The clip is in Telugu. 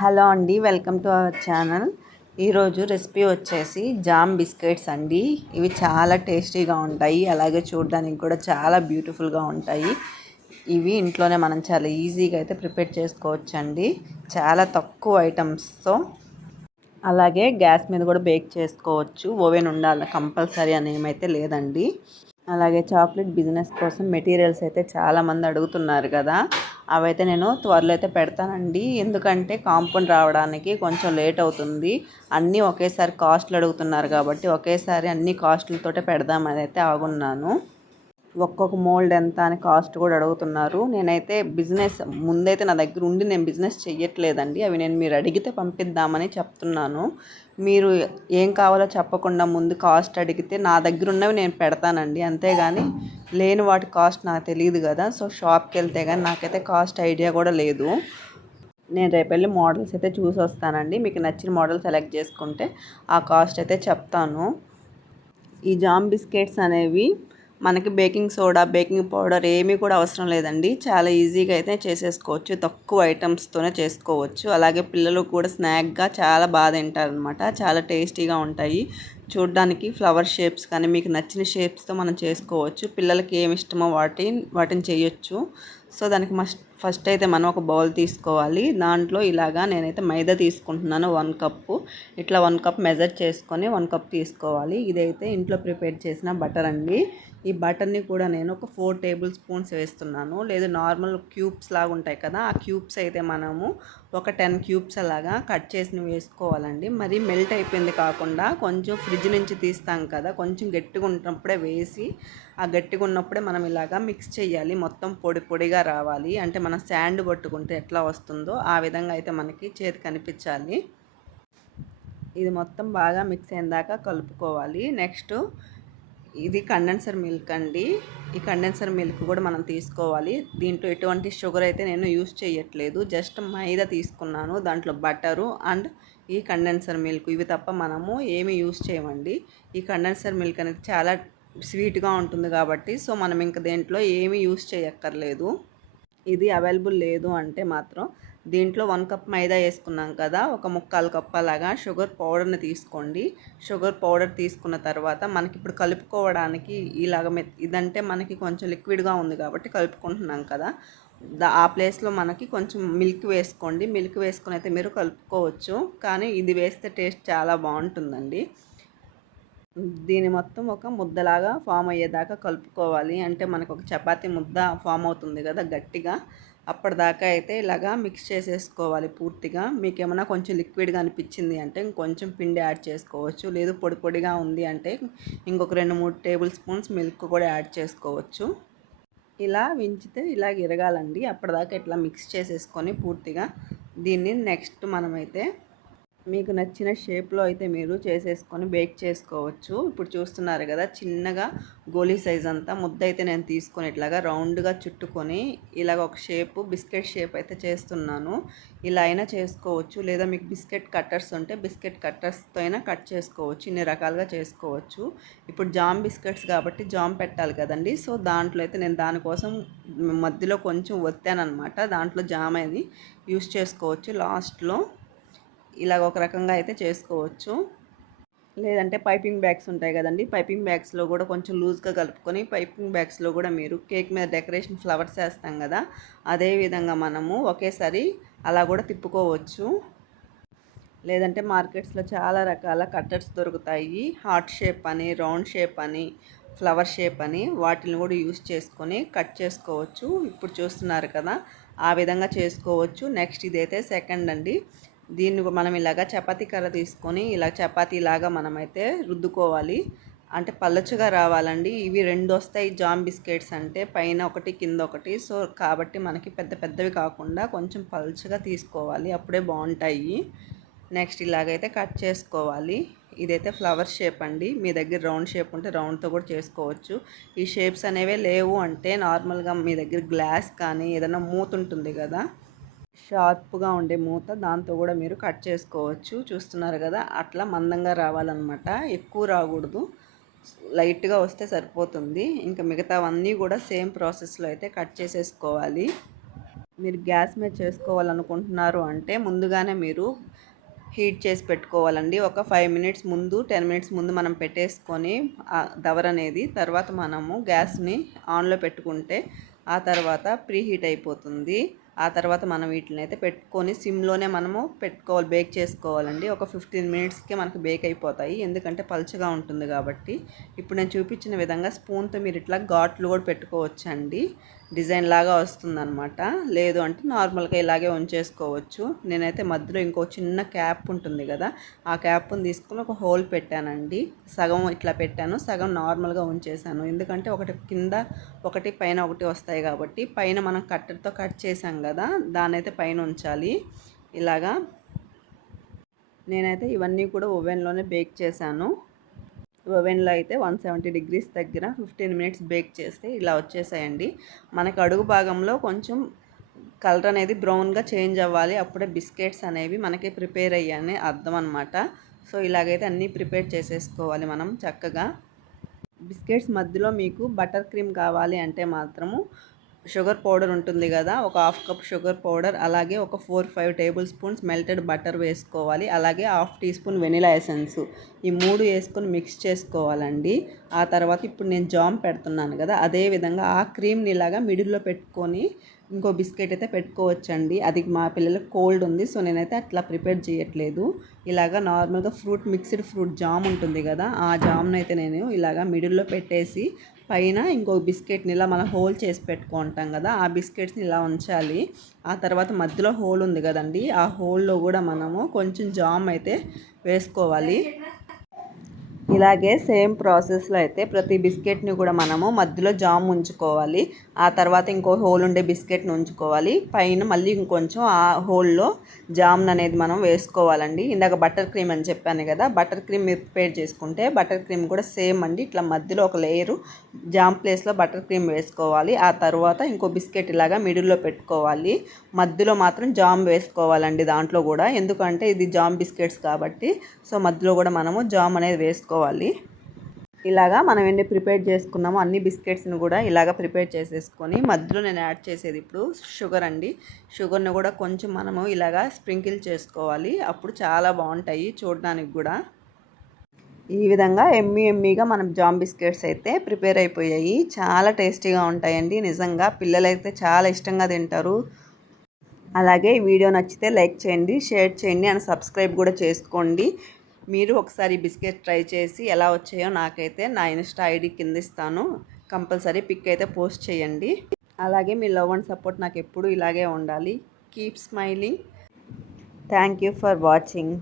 హలో అండి, వెల్కమ్ టు అవర్ ఛానల్. ఈరోజు రెసిపీ వచ్చేసి జామ్ బిస్కెట్స్ అండి. ఇవి చాలా టేస్టీగా ఉంటాయి, అలాగే చూడడానికి కూడా చాలా బ్యూటిఫుల్గా ఉంటాయి. ఇవి ఇంట్లోనే మనం చాలా ఈజీగా అయితే ప్రిపేర్ చేసుకోవచ్చండి, చాలా తక్కువ ఐటమ్స్తో. అలాగే గ్యాస్ మీద కూడా బేక్ చేసుకోవచ్చు, ఓవెన్ ఉండాలి కంపల్సరీ అని ఏమైతే లేదండి. అలాగే చాక్లెట్ బిజినెస్ కోసం మెటీరియల్స్ అయితే చాలామంది అడుగుతున్నారు కదా, అవైతే నేను త్వరలో అయితే పెడతానండి. ఎందుకంటే కాంపౌండ్ రావడానికి కొంచెం లేట్ అవుతుంది. అన్నీ ఒకేసారి కాస్ట్లు అడుగుతున్నారు కాబట్టి ఒకేసారి అన్ని కాస్ట్లతోటే పెడదామని అయితే ఆగున్నాను. ఒక్కొక్క మోల్డ్ ఎంత అని కాస్ట్ కూడా అడుగుతున్నారు. నేనైతే బిజినెస్ ముందైతే నా దగ్గర ఉండి నేను బిజినెస్ చెయ్యట్లేదండి. అవి నేను మీరు అడిగితే పంపిద్దామని చెప్తున్నాను. మీరు ఏం కావాలో చెప్పకుండా ముందు కాస్ట్ అడిగితే నా దగ్గర ఉన్నవి నేను పెడతానండి, అంతేగాని లేని వాటి కాస్ట్ నాకు తెలియదు కదా. సో షాప్కి వెళ్తే కానీ నాకైతే కాస్ట్ ఐడియా కూడా లేదు. నేను రేపు వెళ్ళి మోడల్స్ అయితే చూసి వస్తానండి. మీకు నచ్చిన మోడల్ సెలెక్ట్ చేసుకుంటే ఆ కాస్ట్ అయితే చెప్తాను. ఈ జామ్ బిస్కెట్స్ అనేవి మనకి బేకింగ్ సోడా, బేకింగ్ పౌడర్ ఏమీ కూడా అవసరం లేదండి. చాలా ఈజీగా అయితే చేసేసుకోవచ్చు, తక్కువ ఐటమ్స్తోనే చేసుకోవచ్చు. అలాగే పిల్లలు కూడా స్నాక్గా చాలా బాగా తింటారనమాట. చాలా టేస్టీగా ఉంటాయి. చూడ్డానికి ఫ్లవర్ షేప్స్ కానీ మీకు నచ్చిన షేప్స్తో మనం చేసుకోవచ్చు. పిల్లలకి ఏమి ఇష్టమో వాటిని చేయొచ్చు. సో దానికి ఫస్ట్ అయితే మనం ఒక బౌల్ తీసుకోవాలి. దాంట్లో ఇలాగా నేనైతే మైదా తీసుకుంటున్నాను 1 కప్పు. ఇట్లా 1 కప్ మెజర్ చేసుకొని 1 కప్ తీసుకోవాలి. ఇదైతే ఇంట్లో ప్రిపేర్ చేసిన బటర్ అండి. ఈ బటర్ని కూడా నేను ఒక 4 టేబుల్ స్పూన్స్ వేస్తున్నాను. లేదు నార్మల్ క్యూబ్స్ లాగా ఉంటాయి కదా, ఆ క్యూబ్స్ అయితే మనము ఒక 10 క్యూబ్స్ అలాగా కట్ చేసి వేసుకోవాలండి. మరి మెల్ట్ అయిపోయింది కాకుండా కొంచెం ఫ్రిడ్జ్ నుంచి తీస్తాం కదా, కొంచెం గట్టిగా ఉన్నప్పుడే వేసి, ఆ గట్టిగా ఉన్నప్పుడే మనం ఇలాగా మిక్స్ చేయాలి. మొత్తం పొడి పొడిగా రావాలి. అంటే మనం శాండ్ పట్టుకుంటే ఎట్లా వస్తుందో ఆ విధంగా అయితే మనకి చేతి కనిపించాలి. ఇది మొత్తం బాగా మిక్స్ అయిన దాకా కలుపుకోవాలి. నెక్స్ట్ ఇది కండెన్సర్ మిల్క్ అండి. ఈ కండెన్సర్ మిల్క్ కూడా మనం తీసుకోవాలి. దీంట్లో ఎటువంటి షుగర్ అయితే నేను యూస్ చేయట్లేదు, జస్ట్ మైదా తీసుకున్నాను. దాంట్లో బటరు అండ్ ఈ కండెన్సర్ మిల్క్, ఇవి తప్ప మనము ఏమి యూస్ చేయమండి. ఈ కండెన్సర్ మిల్క్ అనేది చాలా స్వీట్గా ఉంటుంది కాబట్టి సో మనం ఇంకా దేంట్లో ఏమీ యూస్ చేయక్కర్లేదు. ఇది అవైలబుల్ లేదు అంటే మాత్రం దీంట్లో 1 కప్ మైదా వేసుకున్నాం కదా, ఒక 3/4 కప్ అలాగా షుగర్ పౌడర్ని తీసుకోండి. షుగర్ పౌడర్ తీసుకున్న తర్వాత మనకి ఇప్పుడు కలుపుకోవడానికి ఇలాగ ఇదంటే మనకి కొంచెం లిక్విడ్గా ఉంది కాబట్టి కలుపుకుంటున్నాం కదా, ఆ ప్లేస్లో మనకి కొంచెం మిల్క్ వేసుకోండి. మిల్క్ వేసుకొని అయితే మీరు కలుపుకోవచ్చు, కానీ ఇది వేస్తే టేస్ట్ చాలా బాగుంటుందండి. దీని మొత్తం ఒక ముద్దలాగా ఫామ్ అయ్యేదాకా కలుపుకోవాలి. అంటే మనకు ఒక చపాతీ ముద్ద ఫామ్ అవుతుంది కదా గట్టిగా, అప్పటిదాకా అయితే ఇలాగా మిక్స్ చేసేసుకోవాలి పూర్తిగా. మీకు ఏమైనా కొంచెం లిక్విడ్గా అనిపించింది అంటే ఇంకొంచెం పిండి యాడ్ చేసుకోవచ్చు. లేదు పొడి పొడిగా ఉంది అంటే ఇంకొక 2-3 టేబుల్ స్పూన్స్ మిల్క్ కూడా యాడ్ చేసుకోవచ్చు. ఇలా వించితే ఇలా ఇరగాలండి. అప్పటిదాకా ఇట్లా మిక్స్ చేసేసుకొని పూర్తిగా దీన్ని నెక్స్ట్ మనమైతే మీకు నచ్చిన షేప్లో అయితే మీరు చేసేసుకొని బేక్ చేసుకోవచ్చు. ఇప్పుడు చూస్తున్నారు కదా, చిన్నగా గోలీ సైజ్ అంతా ముద్ద అయితే నేను తీసుకొని ఇట్లాగా రౌండ్గా చుట్టుకొని ఇలాగ ఒక షేపు బిస్కెట్ షేప్ అయితే చేస్తున్నాను. ఇలా అయినా చేసుకోవచ్చు, లేదా మీకు బిస్కెట్ కట్టర్స్ ఉంటే బిస్కెట్ కట్టర్స్తో అయినా కట్ చేసుకోవచ్చు. ఇన్ని రకాలుగా చేసుకోవచ్చు. ఇప్పుడు జామ్ బిస్కెట్స్ కాబట్టి జామ్ పెట్టాలి కదండి, సో దాంట్లో అయితే నేను దానికోసం మధ్యలో కొంచెం ఒత్తానమాట. దాంట్లో జామ్ అనేది యూస్ చేసుకోవచ్చు లాస్ట్లో. ఇలాగ ఒక రకంగా అయితే చేసుకోవచ్చు. లేదంటే పైపింగ్ బ్యాగ్స్ ఉంటాయి కదండి, పైపింగ్ బ్యాగ్స్లో కూడా కొంచెం లూజ్గా కలుపుకొని పైపింగ్ బ్యాగ్స్లో కూడా మీరు కేక్ మీద డెకరేషన్ ఫ్లవర్స్ వేస్తాం కదా, అదే విధంగా మనము ఒకేసారి అలా కూడా తిప్పుకోవచ్చు. లేదంటే మార్కెట్స్లో చాలా రకాల కట్టర్స్ దొరుకుతాయి. హార్ట్ షేప్ అని, రౌండ్ షేప్ అని, ఫ్లవర్ షేప్ అని, వాటిని కూడా యూస్ చేసుకొని కట్ చేసుకోవచ్చు. ఇప్పుడు చూస్తున్నారు కదా, ఆ విధంగా చేసుకోవచ్చు. నెక్స్ట్ ఇదైతే సెకండ్ అండి. దీన్ని మనం ఇలాగా చపాతీ కర్ర తీసుకొని ఇలా చపాతీలాగా మనమైతే రుద్దుకోవాలి. అంటే పల్లచగా రావాలండి. ఇవి 2 వస్తాయి జామ్ బిస్కెట్స్ అంటే, పైన ఒకటి కింద ఒకటి. సో కాబట్టి మనకి పెద్ద పెద్దవి కాకుండా కొంచెం పల్చగా తీసుకోవాలి, అప్పుడే బాగుంటాయి. నెక్స్ట్ ఇలాగైతే కట్ చేసుకోవాలి. ఇదైతే ఫ్లవర్ షేప్ అండి. మీ దగ్గర రౌండ్ షేప్ ఉంటే రౌండ్తో కూడా చేసుకోవచ్చు. ఈ షేప్స్ అనేవే లేవు అంటే నార్మల్గా మీ దగ్గర గ్లాస్ కానీ ఏదైనా మూత ఉంటుంది కదా, షార్ప్గా ఉండే మూత, దాంతో కూడా మీరు కట్ చేసుకోవచ్చు. చూస్తున్నారు కదా, అట్లా మందంగా రావాలన్నమాట, ఎక్కువ రాకూడదు, లైట్గా వస్తే సరిపోతుంది. ఇంకా మిగతావన్నీ కూడా సేమ్ ప్రాసెస్లో అయితే కట్ చేసేసుకోవాలి. మీరు గ్యాస్ మీద చేసుకోవాలనుకుంటున్నారు అంటే ముందుగానే మీరు హీట్ చేసి పెట్టుకోవాలండి. ఒక 5 మినిట్స్ ముందు 10 మినిట్స్ ముందు మనం పెట్టేసుకొని దవర అనేది తర్వాత మనము గ్యాస్ని ఆన్లో పెట్టుకుంటే ఆ తర్వాత ప్రీ హీట్ అయిపోతుంది. ఆ తర్వాత మనం వీటిని అయితే పెట్టుకొని సిమ్లోనే మనము పెట్టుకోవాలి, బేక్ చేసుకోవాలండి. ఒక 15 మినిట్స్కి మనకు బేక్ అయిపోతాయి, ఎందుకంటే పలుచగా ఉంటుంది కాబట్టి. ఇప్పుడు నేను చూపించిన విధంగా స్పూన్తో మీరు ఇట్లా ఘాట్లు కూడా పెట్టుకోవచ్చండి. డిజైన్ లాగా వస్తుందన్నమాట. లేదు అంటే నార్మల్గా ఇలాగే ఉంచేసుకోవచ్చు. నేనైతే మధ్యలో ఇంకో చిన్న క్యాప్ ఉంటుంది కదా, ఆ క్యాప్ని తీసుకుని ఒక హోల్ పెట్టానండి. సగం ఇట్లా పెట్టాను, సగం నార్మల్గా ఉంచేసాను. ఎందుకంటే ఒకటి కింద ఒకటి పైన ఒకటి వస్తాయి కాబట్టి. పైన మనం కట్టర్తో కట్ చేసాం కదా, దాన్ని అయితే పైన ఉంచాలి. ఇలాగా నేనైతే ఇవన్నీ కూడా ఓవెన్లోనే బేక్ చేశాను. ఓవెన్లో అయితే 170 డిగ్రీస్ దగ్గర 15 మినిట్స్ బేక్ చేస్తే ఇలా వచ్చేసాయండి. మనకు అడుగు భాగంలో కొంచెం కలర్ అనేది బ్రౌన్గా చేంజ్ అవ్వాలి, అప్పుడే బిస్కెట్స్ అనేవి మనకి ప్రిపేర్ అయ్యాయని అర్థం అనమాట. సో ఇలాగైతే అన్నీ ప్రిపేర్ చేసేసుకోవాలి మనం చక్కగా. బిస్కెట్స్ మధ్యలో మీకు బటర్ క్రీమ్ కావాలి అంటే మాత్రము షుగర్ పౌడర్ ఉంటుంది కదా, ఒక 1/2 కప్ షుగర్ పౌడర్, అలాగే ఒక 4-5 టేబుల్ స్పూన్స్ మెల్టెడ్ బటర్ వేసుకోవాలి. అలాగే 1/2 టీ స్పూన్ వెనిలా ఎసెన్స్, ఈ 3 వేసుకొని మిక్స్ చేసుకోవాలండి. ఆ తర్వాత ఇప్పుడు నేను జామ్ పెడుతున్నాను కదా, అదే విధంగా ఆ క్రీమ్ని ఇలాగా మిడిల్లో పెట్టుకొని ఇంకో బిస్కెట్ అయితే పెట్టుకోవచ్చండి. అది మా పిల్లలకు కోల్డ్ ఉంది, సో నేనైతే అట్లా ప్రిపేర్ చేయట్లేదు. ఇలాగా నార్మల్గా మిక్స్డ్ ఫ్రూట్ జామ్ ఉంటుంది కదా, ఆ జామ్ని అయితే నేను ఇలాగా మిడిల్లో పెట్టేసి పైన ఇంకో బిస్కెట్ని ఇలా మనం హోల్ చేసి పెట్టుకుంటాం కదా, ఆ బిస్కెట్స్ని ఇలా ఉంచాలి. ఆ తర్వాత మధ్యలో హోల్ ఉంది కదండి, ఆ హోల్లో కూడా మనము కొంచెం జామ్ అయితే వేసుకోవాలి. ఇలాగే సేమ్ ప్రాసెస్లో అయితే ప్రతి బిస్కెట్ని కూడా మనము మధ్యలో జామ్ ఉంచుకోవాలి. ఆ తర్వాత ఇంకో హోల్ ఉండే బిస్కెట్ని ఉంచుకోవాలి. పైన మళ్ళీ ఇంకొంచెం ఆ హోల్లో జామ్ని అనేది మనం వేసుకోవాలండి. ఇందాక బటర్ క్రీమ్ అని చెప్పాను కదా, బటర్ క్రీమ్ మీరు ప్రిపేర్ చేసుకుంటే బటర్ క్రీమ్ కూడా సేమ్ అండి. ఇట్లా మధ్యలో ఒక లేయరు జామ్ ప్లేస్లో బటర్ క్రీమ్ వేసుకోవాలి. ఆ తర్వాత ఇంకో బిస్కెట్ ఇలాగా మిడిల్లో పెట్టుకోవాలి. మధ్యలో మాత్రం జామ్ వేసుకోవాలండి దాంట్లో కూడా, ఎందుకంటే ఇది జామ్ బిస్కెట్స్ కాబట్టి. సో మధ్యలో కూడా మనము జామ్ అనేది వేసుకోవాలి. ఇలాగా మనం ఎన్ని ప్రిపేర్ చేసుకున్నామో అన్ని బిస్కెట్స్ని కూడా ఇలాగ ప్రిపేర్ చేసేసుకొని మధ్యలో నేను యాడ్ చేసేది ఇప్పుడు షుగర్ అండి. షుగర్ని కూడా కొంచెం మనము ఇలాగా స్ప్రింకిల్ చేసుకోవాలి, అప్పుడు చాలా బాగుంటాయి చూడడానికి కూడా. ఈ విధంగా ఎమ్మీగా మనం జామ్ బిస్కెట్స్ అయితే ప్రిపేర్ అయిపోయాయి. చాలా టేస్టీగా ఉంటాయండి, నిజంగా పిల్లలైతే చాలా ఇష్టంగా తింటారు. అలాగే ఈ వీడియో నచ్చితే లైక్ చేయండి, షేర్ చేయండి అండ్ సబ్స్క్రైబ్ కూడా చేసుకోండి. మీరు ఒకసారి బిస్కెట్ ట్రై చేసి ఎలా వచ్చాయో నాకైతే నా ఇన్స్టా ఐడి కింద ఇస్తాను, కంపల్సరీ పిక్ అయితే పోస్ట్ చేయండి. అలాగే మీ లవ్ అండ్ సపోర్ట్ నాకు ఎప్పుడు ఇలాగే ఉండాలి. Keep smiling. Thank you for watching.